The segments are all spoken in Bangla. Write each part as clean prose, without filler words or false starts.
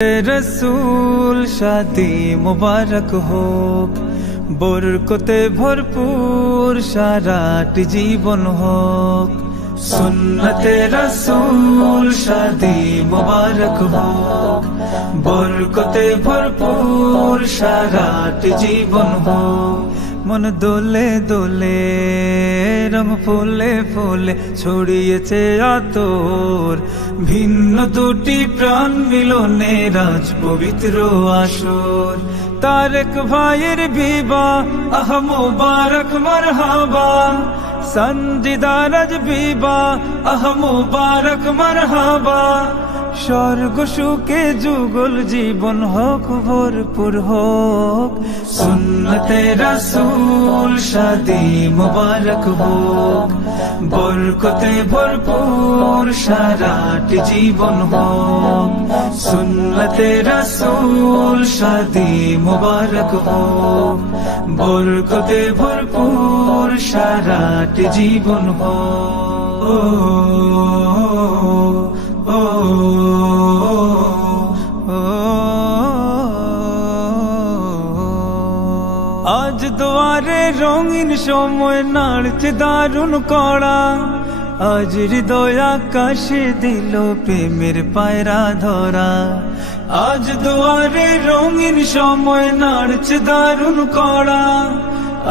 रसूल शादी मुबारक होक, बरकते भरपूर साराटी जीवन होक। सुन्नते रसूल शादी मुबारक होक, बरकते भरपूर साराटी जीवन होक। मन दोले दोले रंग फुले फुले ছড়িয়েছে আতর, ভিন্ন দুটি প্রাণ মিলনে রাজ পবিত্র আসর। তারেক ভাইয়ের বিবাহ আহ মুবারক মারহাবা, সঞ্জিদা রাজ বিবাহ আহ মুবারক মারহাবা। স্বর্গ সুখে যুগল জীবন হোক ভরপুর হোক। সুন্নতে রাসূল শাদি মুবারক হোক, বরকতে ভরপুর সারাটি জীবন হোক। সুন্নতে রাসূল শাদি মুবারক হোক, বরকতে ভরপুর সারাটি জীবন হোক। আজ দুয়ারে রঙিন সময় নাড়ছে দারুণ কড়া, আজ হৃদয় আকাশে দিল প্রেমের পায়রা ধরা। আজ দুয়ারে রঙিন সময় নাড়ছে দারুণ কড়া,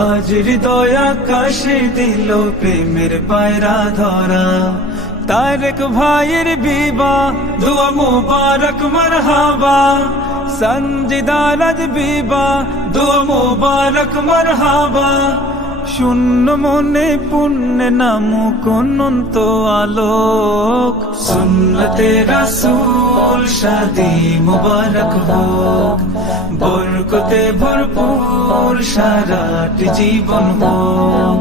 আজ হৃদয় আকাশে দিল প্রেমের পায়রা ধরা। তারেক ভাইয়ের বিবাহ দুয়া মুবারক মারহাবা, সঞ্জিদা রাজ বিবাহ দুয়া মুবারক মারহাবা। শূন্য মনে পুণ্যে নামুক অনন্ত আলোক। সুন্নতে রাসূল শাদি মুবারক হোক, বরকতে ভরপুর সারাটি জীবন হোক।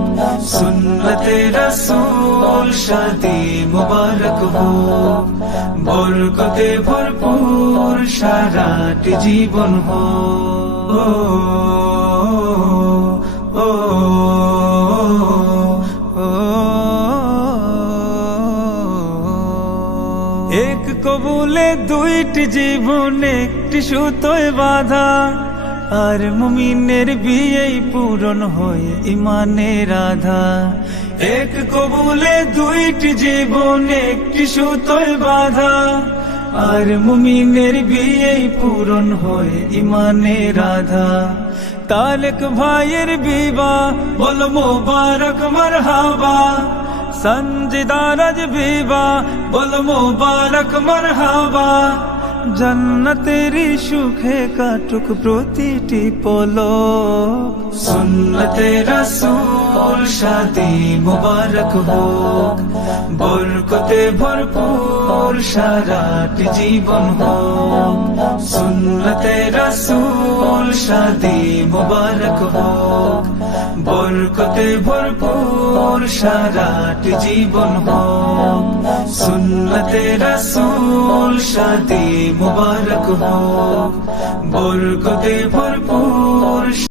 সুন্নতে রাসূল শাদি মুবারক হোক, বরকতে ভরপুর সারাটি জীবন হোক। এক কবুলে দুইটি জীবন একটি সুতোয় বাঁধা, আর মুমিনের বিয়েই পূরণ হয় ইমানের আধা। এক কবুলে দুইটি জীবন একটি সুতোয় বাঁধা, আর মুমিনের বিয়েই পূরণ হয় ইমানের আধা। তারেক ভাইয়ের বিবাহ বল মুবারক মারহাবা, সঞ্জিদা রাজ বিবাহ বল মুবারক মারহাবা। জান্নাতেরি সুখে কাটুক প্রতিটি পলক। সুন্নতে রাসূল শাদি মুবারক হোক, বরকতে ভরপুর সারাটি জীবন হোক। সুন্নতে রাসূল শাদি মুবারক হোক, বরকতে ভরপুর সারাটি জীবন হোক। সুন্নতে রাসূল শাদি মুবারক হোক, বরকতে ভরপুর